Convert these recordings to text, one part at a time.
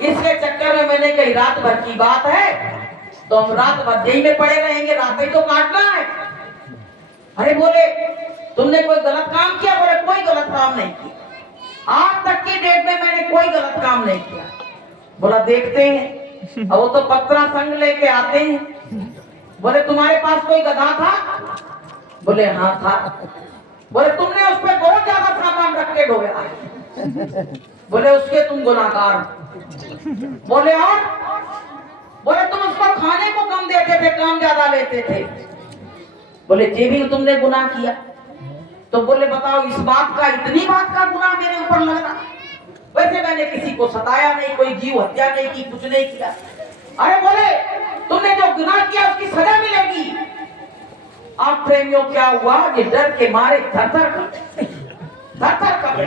इसके चक्कर में मैंने कही रात भर की बात है तो हम रात भर जेल में पड़े रहेंगे, रात ही तो काटना है। अरे बोले तुमने कोई गलत काम किया? बोले कोई गलत काम नहीं किया, आज तक की डेट में मैंने कोई गलत काम नहीं किया। बोला देखते हैं। अब वो तो पत्रा संग लेके आते हैं। बोले तुम्हारे पास कोई गधा था? बोले हाँ था। बोले तुमने उस पर बहुत ज्यादा सामान रख के ढोया? बोले उसके तुम गुनाहगार। बोले और? बोले तुम उसको खाने को कम देते थे, काम ज्यादा लेते थे। बोले ये भी तुमने गुनाह किया। तो बोले बताओ इस बात का, इतनी बात का गुनाह मेरे ऊपर लगा? वैसे मैंने किसी को सताया नहीं, कोई जीव हत्या नहीं की, कुछ नहीं किया। अरे बोले तुमने जो गुनाह किया उसकी सजा मिलेगी। आप प्रेमियों क्या हुआ कि डर के मारे थर-थर कांपे।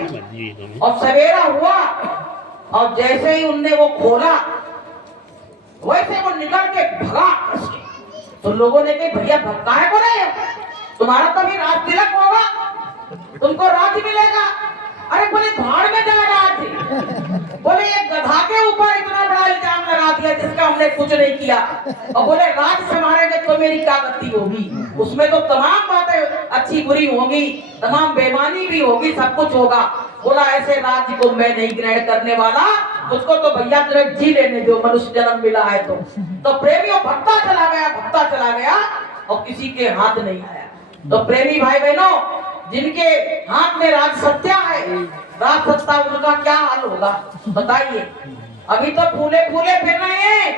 और सवेरा हुआ और जैसे ही उनने वो खोला वैसे वो निकल के भगा कस के। तो लोगों ने कहा भैया भगाए को नहीं, तुम्हारा तो भी राज तिलक होगा, तुमको राज मिलेगा। अरे बोले भाड़ में जा राज। बोले ये गधा के ऊपर इतना बड़ा इल्जाम लगा दिया जिसका हमने कुछ नहीं किया, और बोले राज संभालेंगे तो मेरी क्या गति होगी? उसमें तो तमाम बातें अच्छी बुरी होगी, तमाम बेईमानी भी होगी, सब कुछ होगा। बोला ऐसे राज्य को मैं नहीं ग्रहण करने वाला, उसको तो भैया तुरंत जी लेने दो, मनुष्य जन्म मिला है तो प्रेमियों भक्ता चला गया और किसी के हाथ नहीं आया। तो प्रेमी भाई बहनों, जिनके हाथ में राज सत्या है, राज सत्ता, उनका क्या हाल होगा बताइए? अभी तो फूले फूले फिर रहे हैं,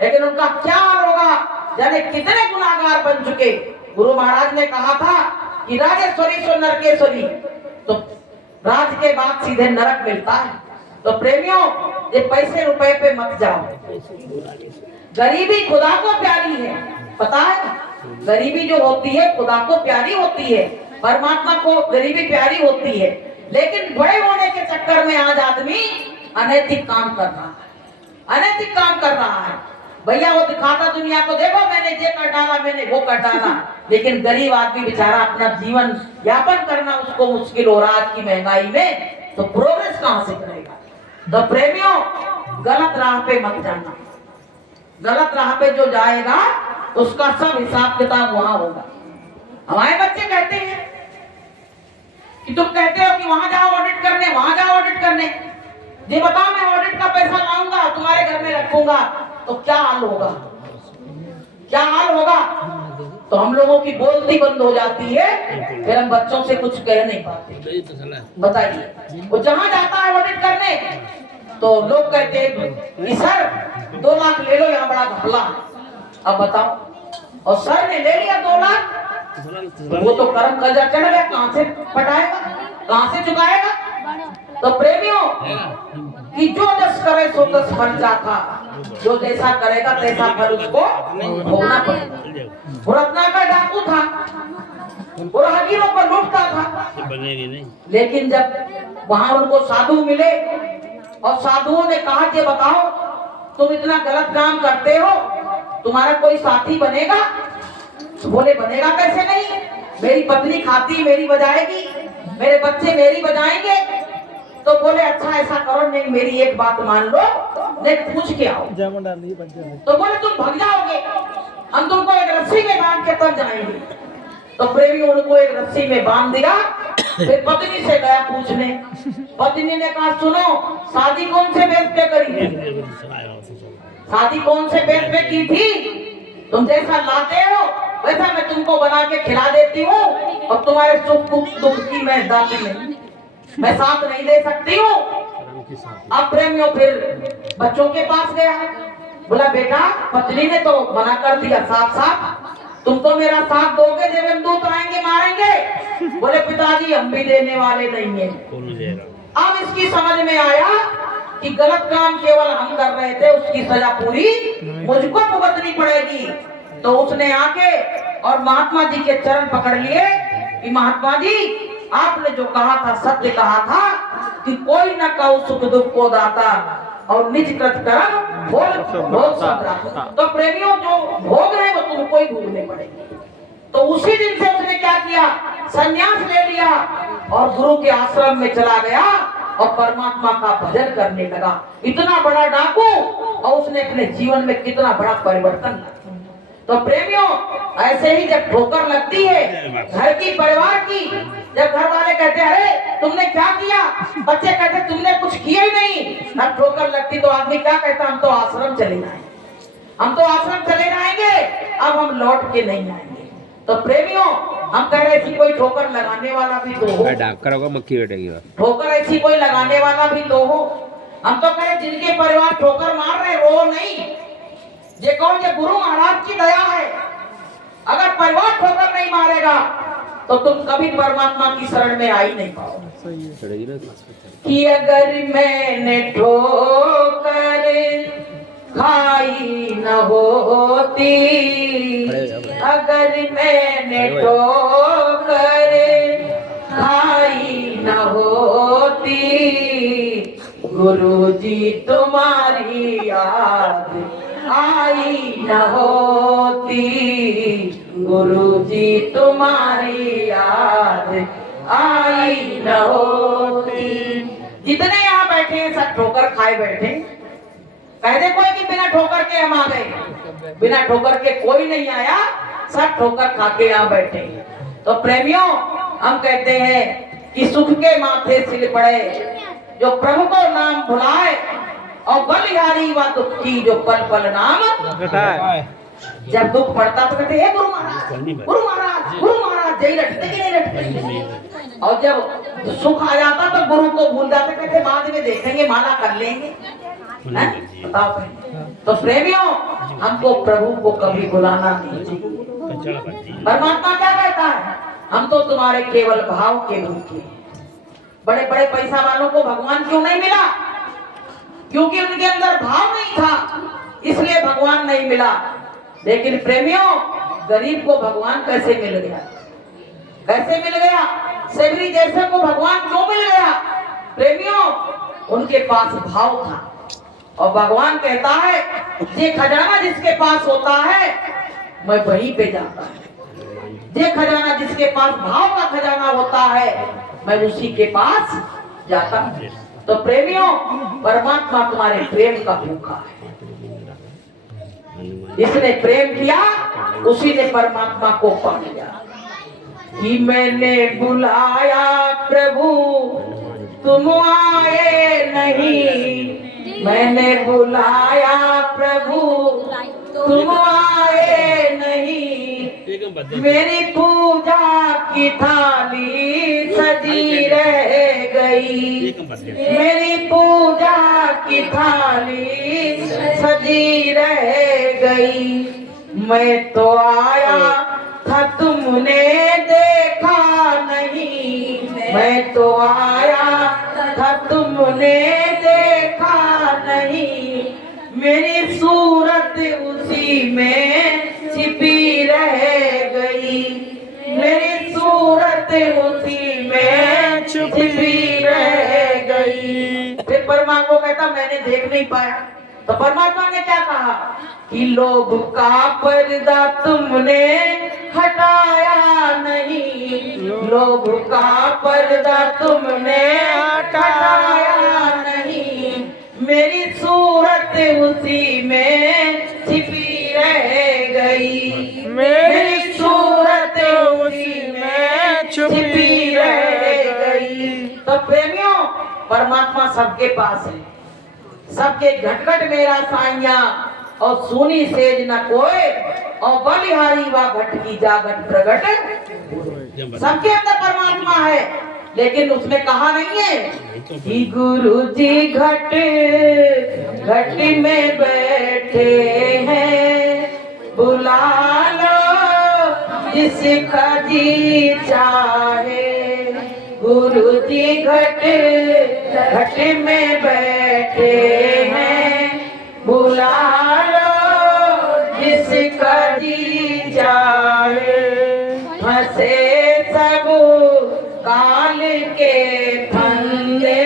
लेकिन उनका क्या हाल होगा? जाने कितने गुनाहगार बन चुके। गुरु महाराज ने कहा था कि राजेश्वरी सो नरकेश्वरी, तो राज के बाद सीधे नरक मिलता है। तो प्रेमियों, ये पैसे रुपए पे मत जाओ। गरीबी खुदा को प्यारी है, पता है? गरीबी जो होती है खुदा को प्यारी होती है, परमात्मा को गरीबी प्यारी होती है। लेकिन बड़े होने के चक्कर में आज आदमी अनैतिक काम कर रहा है। भैया वो दिखाता दुनिया को, देखो मैंने ये कर डाला, मैंने वो कर डाला, लेकिन गरीब आदमी बेचारा अपना जीवन यापन करना उसको मुश्किल हो रहा आज की महंगाई में, तो प्रोग्रेस कहां से करेगा? तो प्रेमियों, गलत राह पे मत जाना। गलत राह पे जो जाएगा उसका सब हिसाब किताब वहां होगा। हमारे बच्चे कहते हैं कि तुम कहते हो कि वहां जाओ ऑडिट करने, वहां जाओ ऑडिट करने, ये बताओ मैं ऑडिट का पैसा लाऊंगा तुम्हारे घर में रखूंगा तो क्या हाल होगा? क्या हाल होगा? तो हम लोगों की बोलती बंद हो जाती है, फिर हम बच्चों से कुछ कह नहीं पाते। बताइए, वो जहां जाता है ऑडिट करने तो लोग कहते हैं कि सर 2 लाख ले लो, यहाँ बड़ा घपला। अब बताओ, और सर ने ले लिया 2 लाख, वो तो कर्म कर्जा चढ़ गया, कहां से पटाएगा, कहां से चुकाएगा? तो प्रेमियों, कि जो जस करे सो तस फल जाता, जो जैसा करेगा तैसा फल उसको भोगना पड़ेगा। रत्ना का डाकू था, वो राहगीरों को लूटता था, लेकिन जब वहां उनको साधु मिले और साधुओं ने कहा कि बताओ तुम इतना गलत काम करते हो, तुम्हारा कोई साथी बनेगा? तो बोले बनेगा कैसे नहीं, मेरी पत्नी खाती मेरी बजाएगी, मेरे बच्चे मेरी बजाएंगे। तो बोले अच्छा ऐसा करो, नहीं मेरी एक बात मान लो, नहीं पूछ के आओ। तो बोले तुम भाग जाओगे, हम तुमको एक रस्सी में बांध के तब जाएंगे। तो प्रेमी उनको एक रस्सी में बांध दिया, फिर पत्नी से गया पूछने। पत्नी ने कहा सुनो, शादी कौन से बेस पे करी थी? शादी कौन से बेस पे की थी? तुम जैसा लाते हो वैसा मैं तुमको बना के खिला देती हूँ, और तुम्हारे सुख दुख की मैं दाती नहीं, मैं साथ नहीं दे सकती हूँ। अब प्रेमियों फिर बच्चों के पास गया, बोला बेटा पत्नी ने तो मना कर दिया साफ साफ, तुम तो मेरा साथ दोगे, देवदूत आएंगे मारेंगे। बोले पिताजी हम भी देने वाले नहीं है। अब इसकी समझ में आया कि गलत काम केवल हम कर रहे थे, उसकी सजा पूरी मुझको भुगतनी पड़ेगी। तो उसने आके और महात्मा जी के चरण पकड़ लिए कि महात्मा जी आपने जो कहा था सत्य कहा था कि कोई न कहो सुख दुख को दाता और निज कृत कर्म भोग सब दाता। तो प्रेमियों जो भोग रहे वो तुमको ही भोगने पड़ेंगे। तो उसी दिन से उसने क्या किया, संन्यास ले लिया और गुरु के आश्रम में चला गया और परमात्मा का भजन करने लगा। इतना बड़ा डाकू और उसने अपने जीवन में कितना बड़ा परिवर्तन लाया। तो प्रेमियों, ऐसे ही जब ठोकर लगती है घर की, परिवार की, जब घर वाले कहते हैं अरे तुमने क्या किया, बच्चे कहते तुमने कुछ किया ही नहीं, अब ठोकर लगती तो आदमी क्या कहता, हम तो आश्रम चले जाएंगे, हम तो आश्रम चले जाएंगे, अब हम लौट के नहीं आएंगे। तो प्रेमियों, हम कह रहे थी कोई ठोकर लगाने वाला भी तो हो, डाकर होगा मक्खी बैठेगी, ठोकर ऐसी कोई लगाने वाला भी तो हो। हम तो कह रहे जिनके परिवार ठोकर मार रहे रो नहीं, ये कौन, ये गुरु महाराज की दया है। अगर परिवार ठोकर नहीं मारेगा तो तुम कभी परमात्मा की शरण में आ ही नहीं पाओगे। कि अगर मैंने ठोकर खाई न होती, अगर मैंने ठोकर खाई न होती, गुरुजी तुम्हारी याद आई न होती, गुरुजी तुम्हारी याद आई न होती। जितने यहाँ बैठे हैं सब ठोकर खाए बैठे, कह दे कोई कि बिना ठोकर के हम आ गए, बिना ठोकर के कोई नहीं आया, सब ठोकर खा के यहाँ बैठे। तो प्रेमियों, हम कहते हैं कि सुख के माथे सिर पड़े जो प्रभु को नाम भुलाए, और बलिहारी व दुख की जो पल पल नाम घटाए। जब दुख पड़ता तो कहते हे गुरु महाराज, गुरु महाराज, गुरु महाराज, जय रटते कि नहीं रटते। और जब सुख आ जाता तो गुरु को भूल जाते, कहते बाद में देखेंगे, माला कर लेंगे। बताओ। तो प्रेमियों, हमको प्रभु को कभी बुलाना नहीं चाहिए। परमात्मा क्या कहता है, हम तो तुम्हारे केवल भाव के भूखे। बड़े बड़े पैसा वालों को भगवान क्यों नहीं मिला, क्योंकि उनके अंदर भाव नहीं था, इसलिए भगवान नहीं मिला। लेकिन प्रेमियों, गरीब को भगवान कैसे मिल गया, कैसे मिल गया, सेवरी जैसे को भगवान क्यों मिल गया। प्रेमियों, उनके पास भाव था, और भगवान कहता है ये खजाना जिसके पास होता है मैं वहीं पे जाता हूं, ये खजाना जिसके पास भाव का खजाना होता है मैं उसी के पास जाता हूं। तो प्रेमियों, परमात्मा तुम्हारे प्रेम का भूखा है। जिसने प्रेम किया उसी ने परमात्मा को पा लिया। कि मैंने बुलाया प्रभु तुम आए नहीं, मैंने बुलाया प्रभु तुम आए नहीं, मेरी पूजा की थाली सजी रह गई, मेरी पूजा की थाली सजी रह गई। मैं तो आया था तुमने देखा नहीं, मैं तो आया था तुमने देखा नहीं, मेरी सूरत उसी में छिपी रह गई, मेरी सूरत उसी में छिपी रह गई। फिर परमात्मा को कहता मैंने देख नहीं पाया। तो परमात्मा ने क्या कहा कि लोभ का पर्दा तुमने हटाया नहीं, लोभ का पर्दा तुमने हटाया नहीं, मेरी सूरत उसी में छिपी रह गई, मेरी सूरत उसी में छिपी रह गई। तो प्रेमियों, परमात्मा सबके पास है, सबके घटघट मेरा साइया, और सुनी सेज न कोई, और बलिहारी व घट की जागट प्रगट। सबके अंदर परमात्मा है, लेकिन उसमें कहा नहीं है कि गुरु जी घट घट में बैठे हैं, बुला लो जिसका जी चाहे, गुरु जी घट घट में बैठे हैं, बुला लो जिसका जी चाहे, फंसे सब काल के फंदे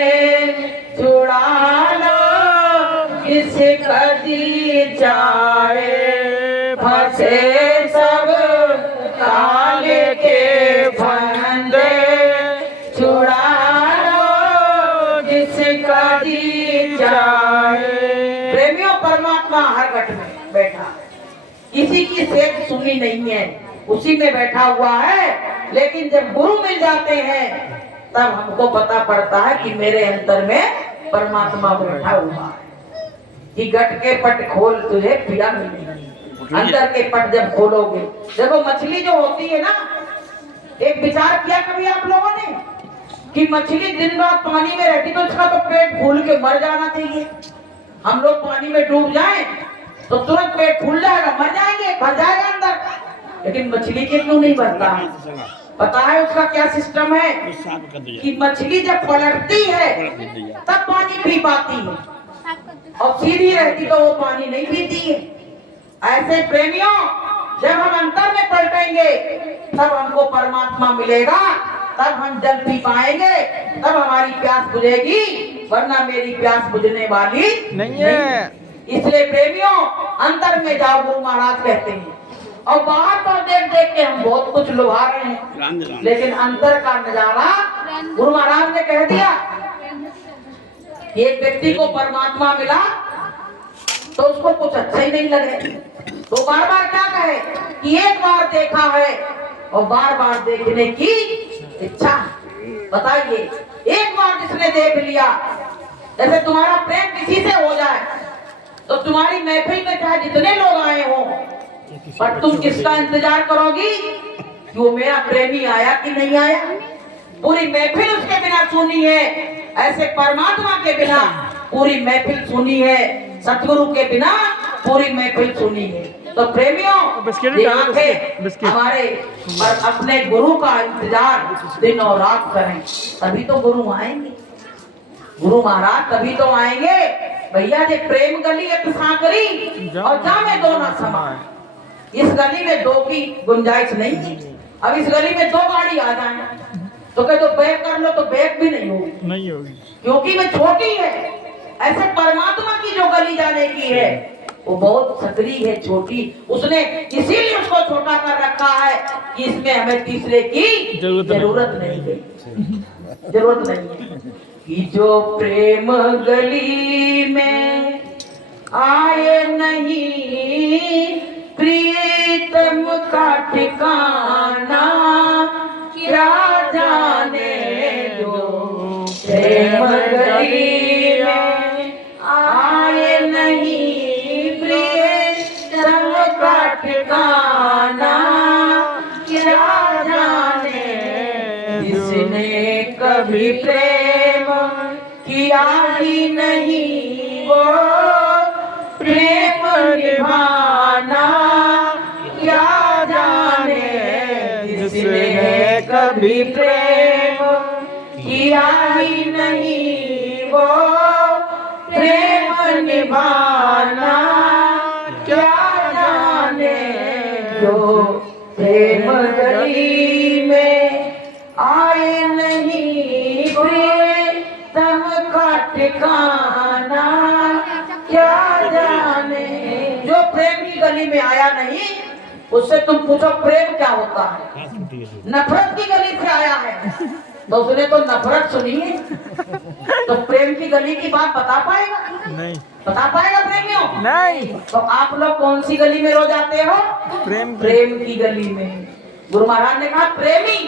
छुड़ा लो जिसका जी चाहे, फंसे सब काल के फंदे छुड़ा लो परमात्मा हर घट में बैठा है, किसी की सेध सुनी नहीं है, उसी में बैठा हुआ है। लेकिन जब गुरु मिल जाते हैं तब हमको पता पड़ता है कि मेरे अंतर में परमात्मा बैठा हुआ है। कि घट के पट खोल तुझे पिया मिलेगी, अंदर के पट जब खोलोगे। देखो मछली जो होती है ना, एक विचार किया कभी आप लोगों ने कि मछली दिन रात पानी में रहती तो उसका तो पेट फूल के मर जाना चाहिए। हम लोग पानी में डूब जाएं तो तुरंत पेट फूल जाएगा, मर जाएंगे, भर जाएगा अंदर। लेकिन मछली के क्यों नहीं भरता है? पता है उसका क्या सिस्टम है कि मछली जब पलटती है तब पानी पी पाती है, और सीधी रहती तो वो पानी नहीं पीती है। ऐसे प्रेमियों, जब हम अंतर में पलटेंगे तब हमको परमात्मा मिलेगा, तब हम जल पी पाएंगे, तब हमारी प्यास बुझेगी, वरना मेरी प्यास बुझने वाली नहीं है। इसलिए प्रेमियों, अंतर में जाओ, गुरु महाराज कहते हैं। और बाहर तो देख देख के हम बहुत कुछ लुभा रहे हैं, लेकिन अंतर का नजारा गुरु महाराज ने कह दिया। एक व्यक्ति को परमात्मा मिला तो उसको कुछ अच्छा ही नहीं लगे, तो बार बार क्या कहे कि एक बार देखा है और बार बार देखने की इच्छा। बताइए, एक बार जिसने देख लिया, जैसे तुम्हारा प्रेम किसी से हो जाए तो तुम्हारी महफिल में चाहे जितने लोग आए हो, पर तुम किसका इंतजार करोगी कि वो मेरा प्रेमी आया कि नहीं आया? पूरी महफिल उसके बिना सुनी है। ऐसे परमात्मा के बिना पूरी महफिल सुनी है, सतगुरु के बिना पूरी महफिल सुनी है। तो प्रेमियों, हमारे और अपने गुरु का इंतजार दिन और रात करें, तभी तो गुरु आएंगे। गुरु महाराज तभी तो आएंगे। भैया जी, प्रेम गली एक सांकरी और जामे दो ना समा। इस गली में दो की गुंजाइश नहीं है। अब इस गली में दो गाड़ी आ जाए तो कहे तो बैक कर लो, तो बैक भी नहीं होगी, क्योंकि वो छोटी है। ऐसे परमात्मा की जो गली जाने की है वो बहुत सकरी है, छोटी। उसने इसीलिए उसको छोटा कर रखा है कि इसमें हमें तीसरे की जरूरत नहीं है, जरूरत नहीं है। कि जो प्रेम गली में आए नहीं, प्रीतम का ठिकाना क्या जाने दो। प्रेम गली में आए नहीं, प्रीतम का ठिकाना क्या जाने। जिसने कभी प्रेम किया ही नहीं, वो प्रेम निभाना क्या जाने। जिसने कभी प्रेम किया ही नहीं, वो प्रेम निभाना क्या जाने। जो प्रेम गली में आए नहीं, प्रीतम का ठिकाना क्या जाने। जो प्रेम की गली में आया नहीं, उससे तुम पूछो प्रेम क्या होता है। नफरत की गली से आया है तो उसने तो नफरत सुनी है, तो प्रेम की गली की बात बता पाएगा? नहीं बता पाएगा प्रेमियों? नहीं। तो आप लोग कौन सी गली में रोज आते हो? प्रेम की गली में। गुरु महाराज ने कहा प्रेमी,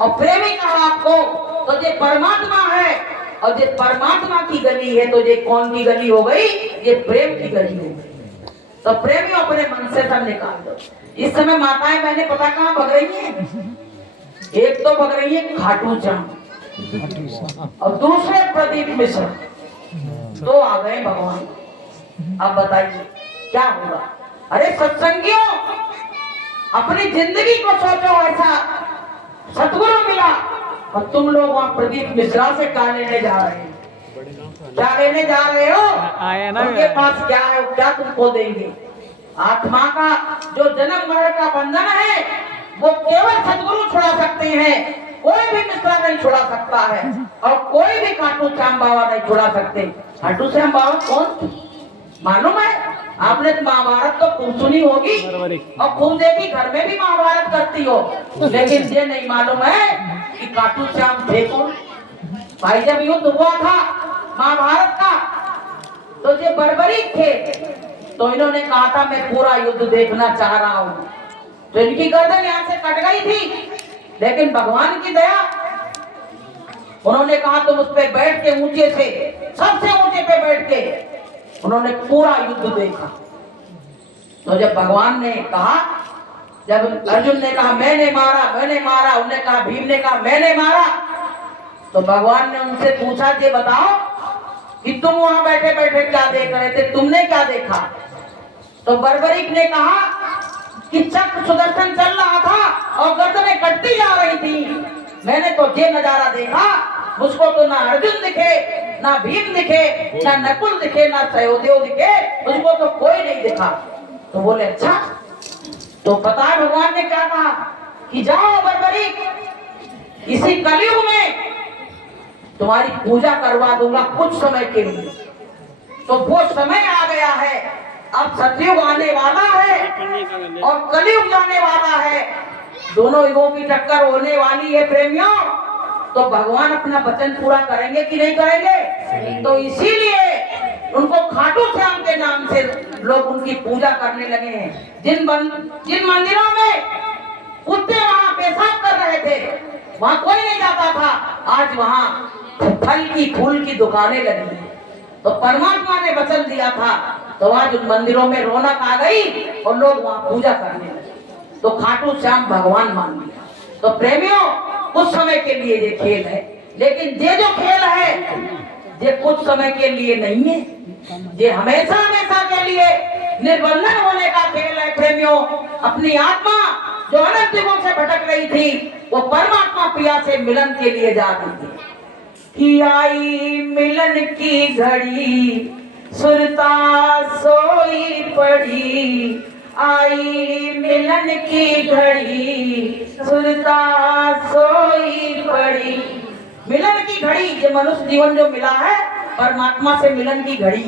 और प्रेमी कहा आपको तो ये परमात्मा है, और ये परमात्मा की गली है तो ये कौन की गली हो गई? ये प्रेम की गली हो गई। तो प्रेमी अपने मन से सब निकाल दो। इस समय माताएं बहनें पता कहाँ भग रही हैं? एक तो भग रही है खाटू श्याम और दूसरे प्रदीप मिश्र, तो आ गए भगवान। अब बताइए क्या होगा? अरे सत्संगियों, अपनी जिंदगी को सोचो। ऐसा सतगुरु मिला और तुम लोग वहाँ प्रदीप मिश्रा से क्या लेने जा रहे हैं? क्या लेने जा रहे हो? उनके पास क्या है, क्या तुमको देंगे? आत्मा का जो जन्म मरण का बंधन है वो केवल सतगुरु छुड़ा सकते हैं, कोई भी मिश्रा नहीं छुड़ा सकता है, और कोई भी खाटू श्याम बाबा नहीं छुड़ा सकते। खाटू श्याम बाबा कौन मालूम है? आपने महाभारत तो खूब सुनी होगी और खूब देखी, घर में भी महाभारत करती हो, लेकिन ये नहीं मालूम है कि खाटू श्याम थे कौन। भाई जब युद्ध हुआ था महाभारत का तो ये बर्बरीक थे, तो इन्होंने कहा था मैं पूरा युद्ध देखना चाह रहा हूँ। तो इनकी गर्दन यहाँ से कट गई थी, लेकिन भगवान की दया, उन्होंने कहा तुम उस पे बैठ के ऊंचे से, सबसे ऊंचे पे बैठ के उन्होंने पूरा युद्ध देखा। तो जब भगवान ने कहा, जब अर्जुन ने कहा मैंने मारा मैंने मारा, उन्होंने कहा, भीम ने कहा मैंने मारा, तो भगवान ने उनसे पूछा ये बताओ कि तुम वहां बैठे बैठे क्या देख रहे थे, तुमने क्या देखा? तो बर्बरीक ने कहा कि चक्र सुदर्शन चल रहा था और गर्दनें कटती जा रही थी, मैंने तो ये नजारा देखा, मुझको तो ना अर्जुन दिखे, ना भीम दिखे, ना नकुल दिखे, ना सहदेव दिखे, मुझको तो कोई नहीं दिखा। तो बोले अच्छा, तो पता है भगवान ने क्या कहा कि जाओ बर्बरीक, इसी कलयुग में तुम्हारी पूजा करवा दूंगा कुछ समय के लिए। तो वो समय आ गया है, अब सतयुग आने वाला है और कलयुग जाने वाला है, दोनों युगों की टक्कर होने वाली है प्रेमियों। तो भगवान अपना वचन पूरा करेंगे कि नहीं करेंगे? तो इसीलिए उनको खाटू श्याम के नाम से लोग उनकी पूजा करने लगे हैं। जिन मंदिरों में कुत्ते वहां पेशाब कर रहे थे, वहां कोई नहीं जाता था, आज वहां फल की फूल की दुकानें लगी। तो परमात्मा ने वचन दिया था, तो आज उन मंदिरों में रौनक आ गई और लोग वहां पूजा करने लगे। तो खाटू श्याम भगवान मान लिया। तो प्रेमियों, कुछ समय के लिए ये खेल है, लेकिन ये जो खेल है ये कुछ समय के लिए नहीं है, ये हमेशा हमेशा के लिए निर्बंधन होने का खेल है प्रेमियों। अपनी आत्मा जो अनंत युगों से भटक रही थी, वो परमात्मा पिया से मिलन के लिए जा रही थी कि आई मिलन की घड़ी, सुरता सोई पड़ी, आई मिलन की घड़ी, सुरता सोई पड़ी। मिलन की घड़ी, ये मनुष्य जीवन जो मिला है परमात्मा से मिलन की घड़ी।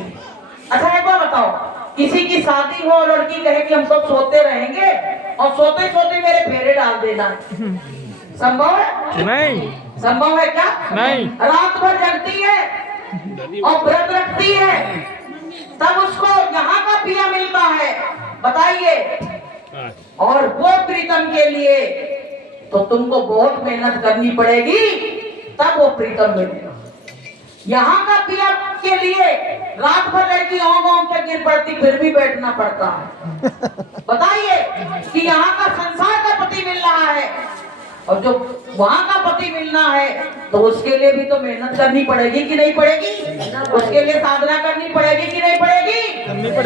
अच्छा एक बात बताओ, किसी की शादी हो और लड़की कहे कि हम सब सोते रहेंगे और सोते सोते मेरे फेरे डाल देना, संभव है? नहीं। संभव है क्या? नहीं। रात भर जगती है और व्रत रखती है, तब उसको यहाँ का पिया मिलता है, बताइए। और वो प्रीतम के लिए तो तुमको बहुत मेहनत करनी पड़ेगी, तब वो प्रीतम मिलेगा। यहाँ का पिया के लिए रात भर लड़की ओंग ओंग के गिर पड़ती, फिर भी बैठना पड़ता है। बताइए कि यहाँ का संसार का पति मिल रहा है और जो वहाँ का पति मिलना है, तो उसके लिए भी तो मेहनत करनी पड़ेगी कि नहीं पड़ेगी? उसके लिए साधना करनी पड़ेगी कि नहीं पड़ेगी?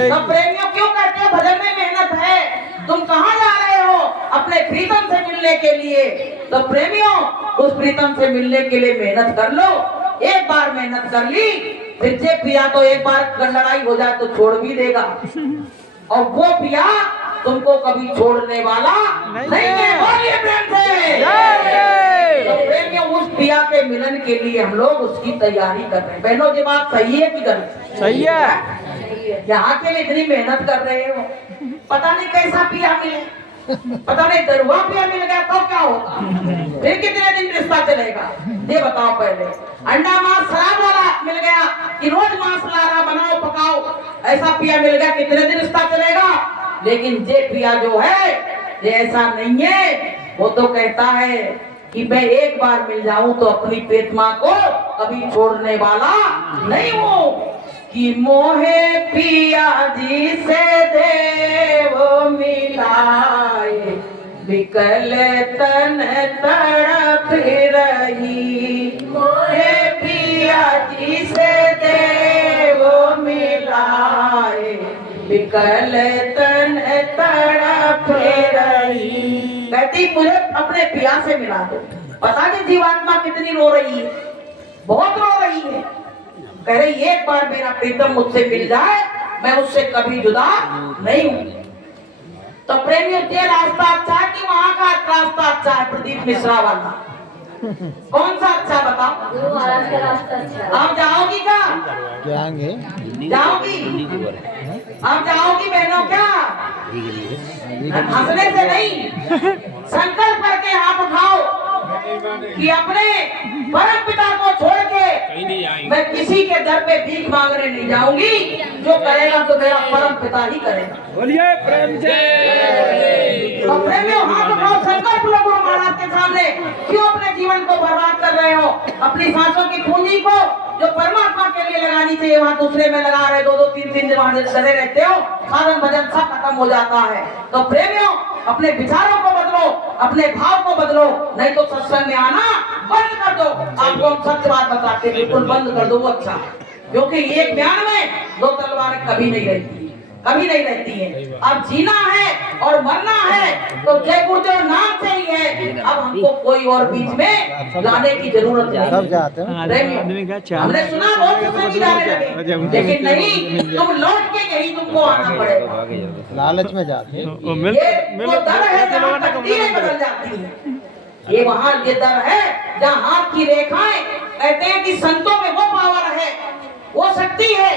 तो प्रेमियों क्यों कहते हैं भजन में मेहनत है? तुम कहाँ जा रहे हो? अपने प्रीतम से मिलने के लिए। तो प्रेमियों, उस प्रीतम से मिलने के लिए मेहनत कर लो। एक बार मेहनत कर ली, फिर से पिया तो एक बार लड़ाई हो जाए तो छोड़ भी देगा, और वो पिया तुमको कभी छोड़ने वाला नहीं है। बोलिए प्रेम से। तो प्रेमियों, उस पिया के मिलन के लिए हम लोग उसकी तैयारी कर रहे हैं। बहनों, ये बात सही है कि गलत? सही है। यहाँ के लिए इतनी मेहनत कर रहे हो, पता नहीं कैसा पिया मिले, पता नहीं दरुआ पिया मिल गया तो क्या होगा, फिर कितने दिन रिश्ता चलेगा? ये बताओ पहले। अंडा मांस शराब वाला मिल गया कि रोज मांस ला रहा, बनाओ पकाओ, ऐसा पिया मिल गया, कितने दिन रिश्ता चलेगा? लेकिन ये पिया जो है ये ऐसा नहीं है, वो तो कहता है कि मैं एक बार मिल जाऊं तो अपनी प्रीतमा को कभी छोड़ने वाला नहीं हूँ। कि मोहे पिया जी से देव मिलाए, विकल तन तड़प रही। मोहे पिया जी से देव मिलाए, विकल तन तड़प रही। कहती मुझे अपने पिया से मिला दो। पता नहीं जीवात्मा कितनी रो रही है, बहुत रो रही है। कह रही एक बार मेरा प्रीतम मुझसे मिल जाए, मैं उससे कभी जुदा नहीं हूं। तो प्रेमियों, ये रास्ता अच्छा है कि वहां का रास्ता अच्छा है? प्रदीप मिश्रा वाला कौन सा अच्छा बताओ? आप जाओगी क्या? जाओगी? आप जाओगी बहनों क्या? हंसने से नहीं, संकल्प करके हाथ उठाओ कि अपने परम पिता को छोड़ के मैं किसी के दर पे भीख मांगने नहीं जाऊंगी, जो करेगा तो मेरा परम पिता ही करेगा। बोलिए प्रेम से। तो प्रेमियों, हाथ उठाओ, संकल्प लो गुरु महाराज के सामने। क्यों अपने जीवन को बर्बाद कर रहे हो? अपनी सांसों की पूंजी को जो परमात्मा के लिए लगानी चाहिए वहां दूसरे में लगा रहे, 2-2, 3-3 दिन वहां डरे रहते हो, साधन भजन सब खत्म हो जाता है। तो प्रेमियों, अपने विचारों को बदलो, अपने भाव को बदलो, नहीं तो सत्संग में आना बंद कर दो। आपको हम सत्य बात बताते, बिल्कुल बंद कर दो, वो अच्छा है। क्योंकि एक बयान में 2 तलवारें कभी नहीं रहती, कभी नहीं रहती है। अब जीना है और मरना है तो जय गुरुदेव नाम से ही है। अब हमको कोई और बीच में लाने की जरूरत नहीं। हमने सुना बहुत से जाने लगे, लेकिन नहीं, तुम लौट के यही तुमको आना पड़ेगा। लालच में जाते हैं। ये वो दर है जहाँ तकदीरें बदल जाती हैं। ये वहाँ ये दर है जहाँ हाथ की रेखाएं, कहते हैं कि संतों में वो पावर है, वो शक्ति है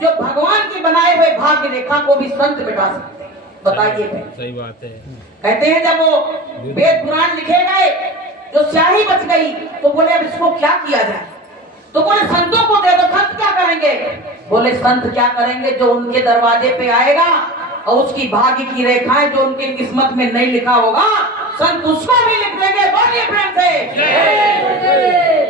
जो भगवान के बनाए हुए भाग्य रेखा को भी संत मिटा सकते हैं। बताइए, सही बात है। कहते हैं जब वो वेद पुराण लिखे गए, जो स्याही बच गई, तो बोले अब इसको क्या किया जाए? तो बोले संतों को दे दो, संत क्या करेंगे? बोले संत क्या करेंगे? जो उनके दरवाजे पे आएगा और उसकी भाग्य की रेखाएं जो उनकी किस्मत में नहीं लिखा होगा, संत उसको भी लिख देंगे। बोलिए प्रेम से।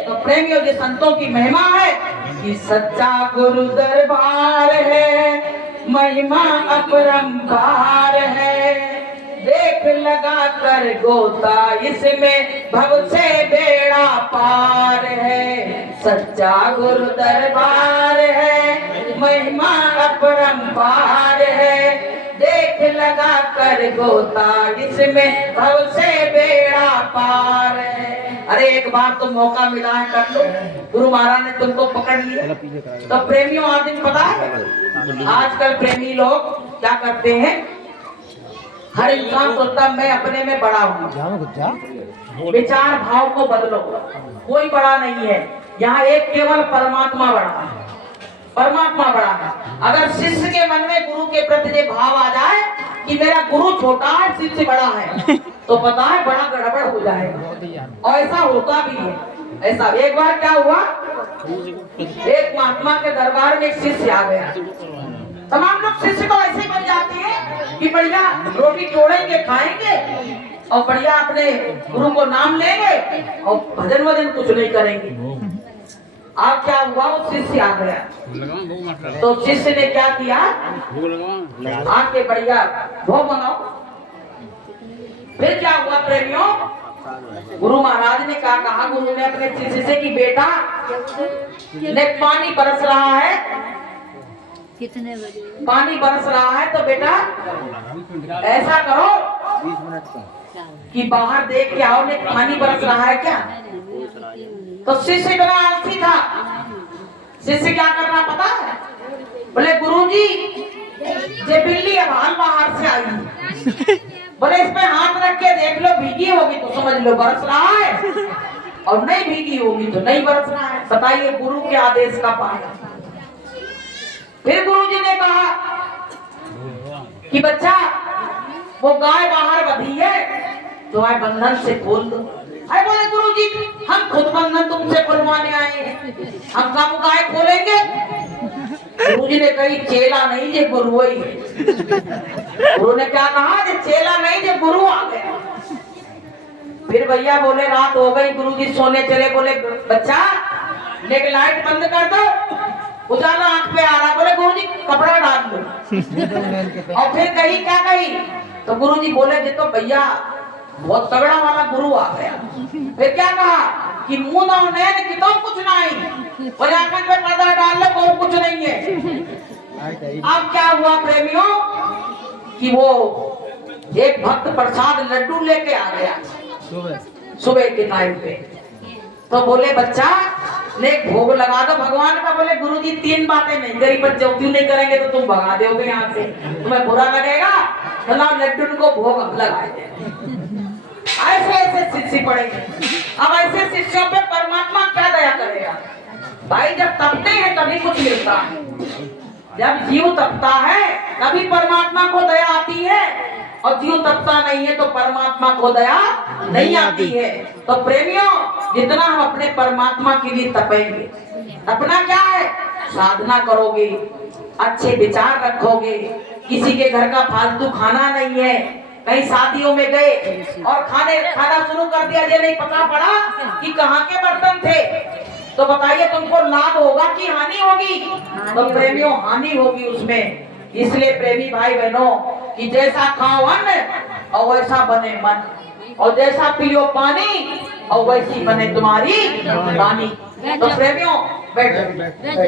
तो प्रेमियों, ये संतों की महिमा है कि सच्चा गुरु दरबार है, महिमा अपरंपार है। देख लगा कर गोता इसमें, भव से बेड़ा पार है। सच्चा गुरु दरबार है, महिमा अपरंपार है। देख लगा कर गोता इसमें, भव से बेड़ा पार है। अरे एक बार तो मौका मिला है, कर लो। गुरु महाराज ने तुमको पकड़ लिया। तो प्रेमियों, आज दिन पता है आजकल प्रेमी लोग क्या करते हैं? हर इंसान सोचता मैं अपने में बड़ा हूँ। विचार भाव को बदलो, कोई बड़ा नहीं है यहाँ, एक केवल परमात्मा बड़ा है। परमात्मा बड़ा है। अगर शिष्य के मन में गुरु के प्रति ये भाव आ जाए कि मेरा गुरु छोटा है, शिष्य बड़ा है, तो पता है बड़ा गड़बड़ हो जाएगा। और ऐसा होता भी है। ऐसा एक बार क्या हुआ, एक महात्मा के दरबार में एक शिष्य आ गया। तमाम लोग शिष्य तो ऐसे बन जाते हैं कि बढ़िया रोटी तोड़ेंगे, खाएंगे और बढ़िया अपने गुरु को नाम लेंगे और भजन वजन कुछ नहीं करेंगे। अब क्या हुआ, वो शिष्य आ गया। तो शिष्य ने क्या किया, आके बढ़िया भोग बनाओ। फिर क्या हुआ प्रेमियों, गुरु महाराज ने क्या कहा, गुरु ने अपने शिष्य से कि बेटा ने पानी बरस रहा है, कितने बजे पानी बरस रहा है, तो बेटा ऐसा करो कि बाहर देख के आओ, ने पानी बरस रहा है क्या? तो शिष्य बड़ा आलसी था। शिष्य क्या करना पता है? बोले गुरुजी, ये बिल्ली अब बाहर से आई, बोले इस पे हाथ रख के देख लो, भीगी होगी तो समझ लो बरस रहा है, और नहीं भीगी होगी तो नहीं बरस रहा है। बताइए, गुरु के आदेश का पालन। फिर गुरुजी ने कहा कि बच्चा, वो गाय बाहर बंधी है, तो आए बंधन से खोल दो। अरे बोले गुरुजी, हम खुद बंधन तुमसे खुलवाने आए हैं, हम काम गाय खोलेंगे? गुरुजी ने कही चेला नहीं, ये गुरु ही है। गुरु ने क्या कहा, ये चेला नहीं, ये गुरु आ गया। फिर भैया बोले रात हो गई, गुरुजी सोने चले। बोले बच्चा, लेकिन लाइट बंद कर दो, उजाला आंख पे आ रहा। बोले गुरुजी कपड़ा डाल दो। और फिर कही क्या कही, तो गुरुजी बोले ये तो भैया बहुत तगड़ा वाला गुरु आ गया। फिर क्या कहा कि मुंह ना नैन की तो कुछ नहीं, बोले आंख पे पर्दा डाल लो, को कुछ नहीं है। अब क्या हुआ प्रेमियों कि वो एक भक्त प्रसाद लड्डू लेके आ गया सुबह के टाइम पे। तो बोले बच्चा ने भोग लगा दो भगवान का। बोले गुरुजी 3 बातें नहीं करी, पर जो क्यों नहीं करेंगे तो तुम भगा दोगे यहाँ से, तुम्हें बुरा लगेगा, तो ना लड्डू को भोग हम लगाए। ऐसे ऐसे शिष्य पड़ेंगे। अब ऐसे शिष्यों पे परमात्मा क्या दया करेगा भाई? जब तपते हैं तभी कुछ मिलता है, जब जीव तपता है तभी परमात्मा को दया आती है, और जीव तपता नहीं है तो परमात्मा को दया नहीं आती है। तो प्रेमियों, जितना हम अपने परमात्मा के लिए तपेंगे, अपना क्या है, साधना करोगे, अच्छे विचार रखोगे, किसी के घर का फालतू खाना नहीं है। कहीं शादियों में गए और खाना शुरू कर दिया, ये नहीं पता पड़ा कि कहाँ के बर्तन थे, तो बताइए तुमको लाभ होगा कि हानि होगी? तो प्रेमियों हानि होगी उसमें। इसलिए प्रेमी भाई बहनों कि जैसा खाओ अन्न और वैसा बने मन, और जैसा पियो पानी और वैसी बने तुम्हारी वाणी। तो प्रेमियों बैठो।